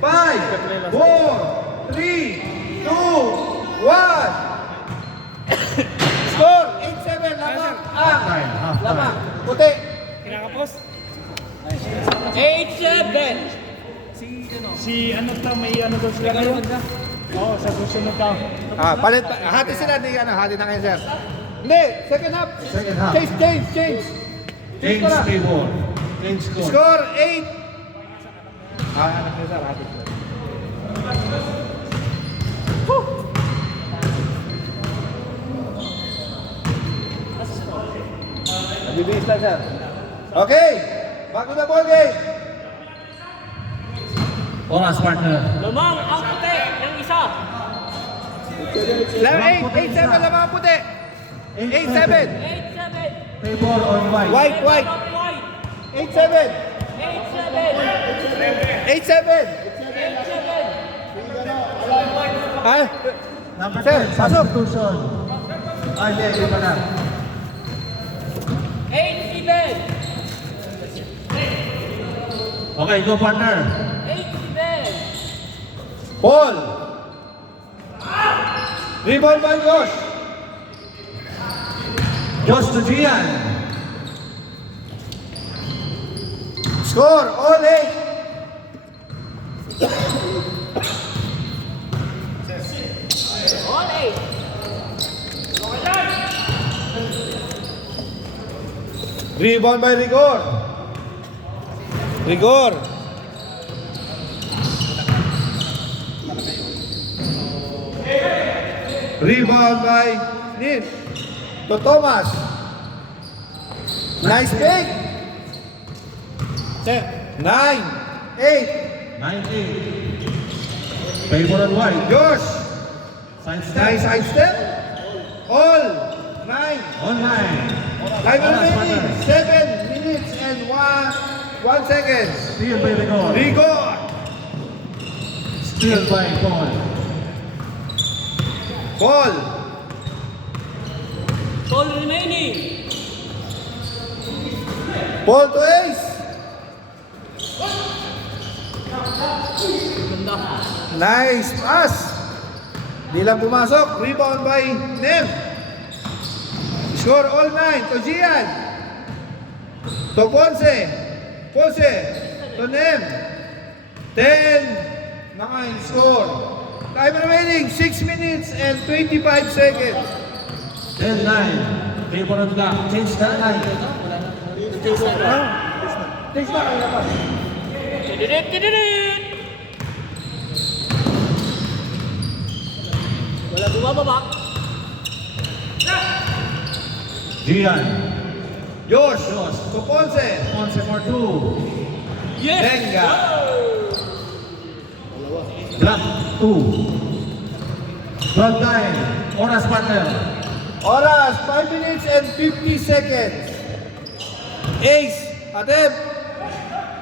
5, 4, 3, 2, 1. Score, 8-7, lamang. Lamang, puti. Kinakapos. 8-7. Si ano ta, may ano daw sila ngayon? Oo, sa susunod daw. Palit, hati sila ni hati na kayo, sir. Hindi, second half. Second half. Change. Change table. Change score. Score, 8. Anak niyo, sir, hati sila. Nabibis lang, sir. Okay, bago na ball game. Oras, partner. Lamang ang puti ng isa. 8-7 lamang puti. 8-7. 8-7. Table on white. White. White. 8-7. 8-7. 8-7. 8-7. Ah, Number Sir, 10, pasok. substitution. Ay, hindi pa na. 8-7. Okay, go partner. 8-7. Paul. Rebound by Josh. Josh to Gian. Score, all 8. All 8. Rebound by Rigor. Rebound by Nin. To Thomas. Nice pick. 9, 8. 19. Table on white. Josh. Side step. Nice side step. All 9. Online. Time Oras, remaining. partner. 7 minutes and 1 second. Steal by Rigor. Rigor. Steal by Paul. Paul. All remaining. Paul to Ace. Nice pass. Di lang pumasok. Rebound by Nem. Score all 9 to Gian. To Ponce. To Nem. 10. 9 score. Time remaining 6 minutes and 25 seconds. 10-9. Table on black. Change that line. Tidirit. Wala bumababa. Gian. Josh. To Ponce. Ponce for 2. Yes. Venga. Black 2. Blood time. Oras, partner. Oras, 5 minutes and 50 seconds. Ace, attempt.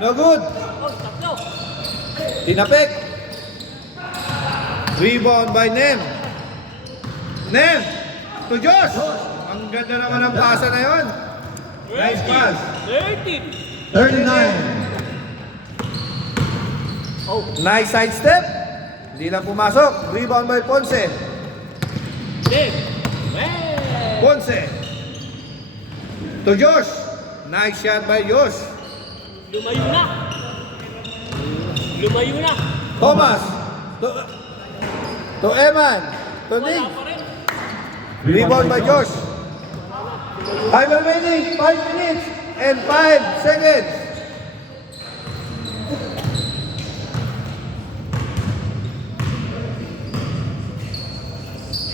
No good. Oh, tatlo. Tinapik. Rebound by Nem. Nem, to Josh. Ang ganda naman ng pasa na yon. Nice pass. 13. 39. Nice side step. Hindi lang pumasok. Rebound by Ponce. Dim. Well. Ponce. To Josh. Nice shot by Josh. Lumayo na. Thomas. To Eman. To Wala Nick. pa rin. Rebound by Josh. Time remaining 5 minutes and 5 seconds.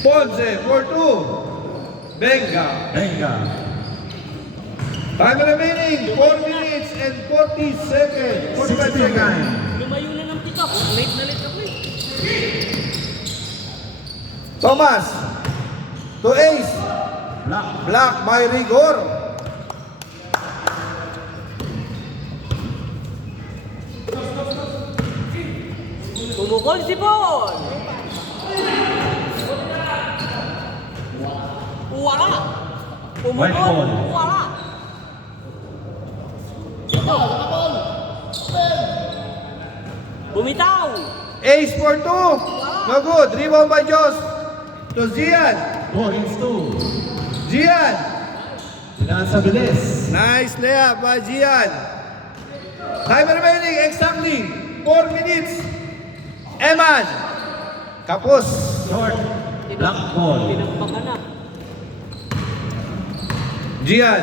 Ponce for 2. Venga. Time remaining 4 minutes and 40 seconds. 45 seconds. 69. Lumayo na ng pito. Late na ako eh. Thomas. To Ace. Black. Black by Rigor. Tumukol si Paul. Wala. White ball. Wala. Bumitaw. Ace for 2. No good. Rebound by Josh. To Gian. Points 2. Gian. Kailangan sa bilis. Nice layup by Gian. Time remaining exactly 4 minutes. Eman. Kapos. Short. Black ball. Tinakpak ka na. Gian.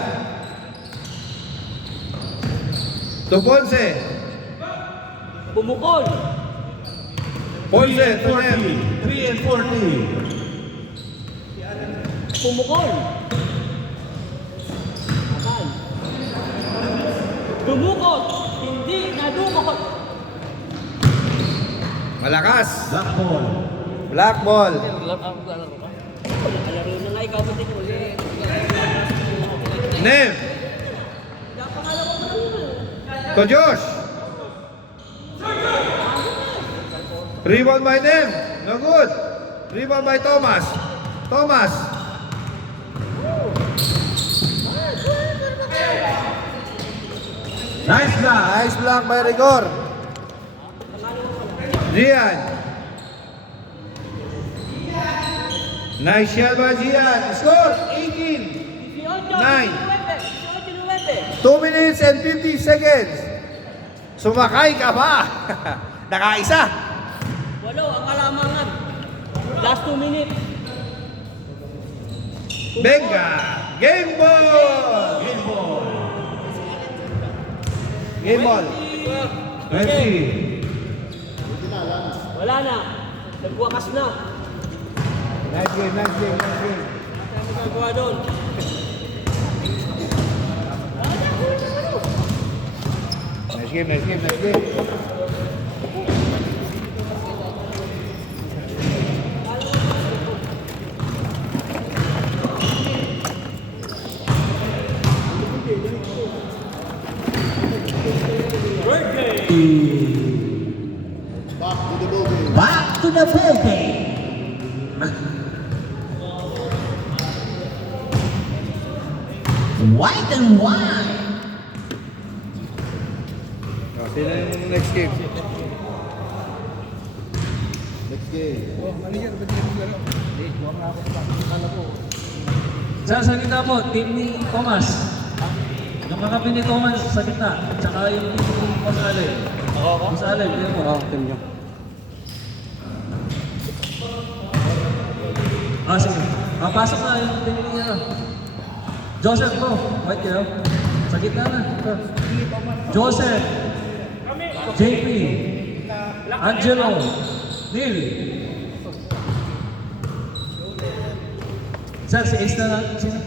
To Ponce. Pumukol. Ponce to Nem. 3 and 40. Pumukol. Akal. Dumukot. Hindi nadukot. Malakas. Black ball. Black ball. Alaro na nga ikaw pati ko. Nem. To Josh. Rebound by Nem. No good. Rebound by Thomas. Thomas. Nice block. Nice block by Rigor. Gian. Nice shot by Gian. Score 18. 2 minutes and 50 seconds. Sumakay ka ba? Nakaisa. Walo, ang kalamangan. Last 2 minutes. Benga. Game ball. Game ball. Game ball. 20. Wala na. Nagwakas na. Nice game, nice game, nice game. Ano magagawa doon? Nice game, nice game, nice game. Back to the ball game. White and white. Sino yung next game? Sa gitna po, team ni Thomas. Yung kakapi ni Thomas sa gitna. Tsaka yung team ni Gonzales. Gonzales, yun mo. team niyo. Sige. Papasok na yung team ni Joseph po. White kayo. Sa gitna na. Ito. Joseph. JP. Angelo. Neil. Sir, si Ace na lang. Sino?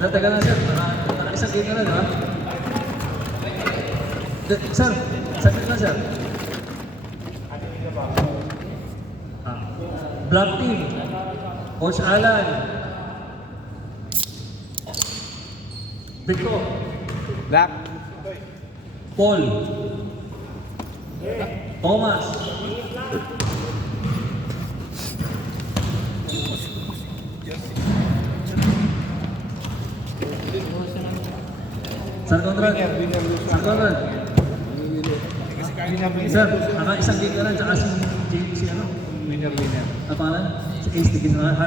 Natagal na sir. Naka-isang game na lang, di ba? Sir, sakit na sir. Black team. Coach Alan. Victor. Black. Paul. Thomas. Sir Conrad. Sir Conrad. Sir, naka-isang game na lang. Tsaka si ano? Winner. Ang pangalan? Si Ace. Tigil na.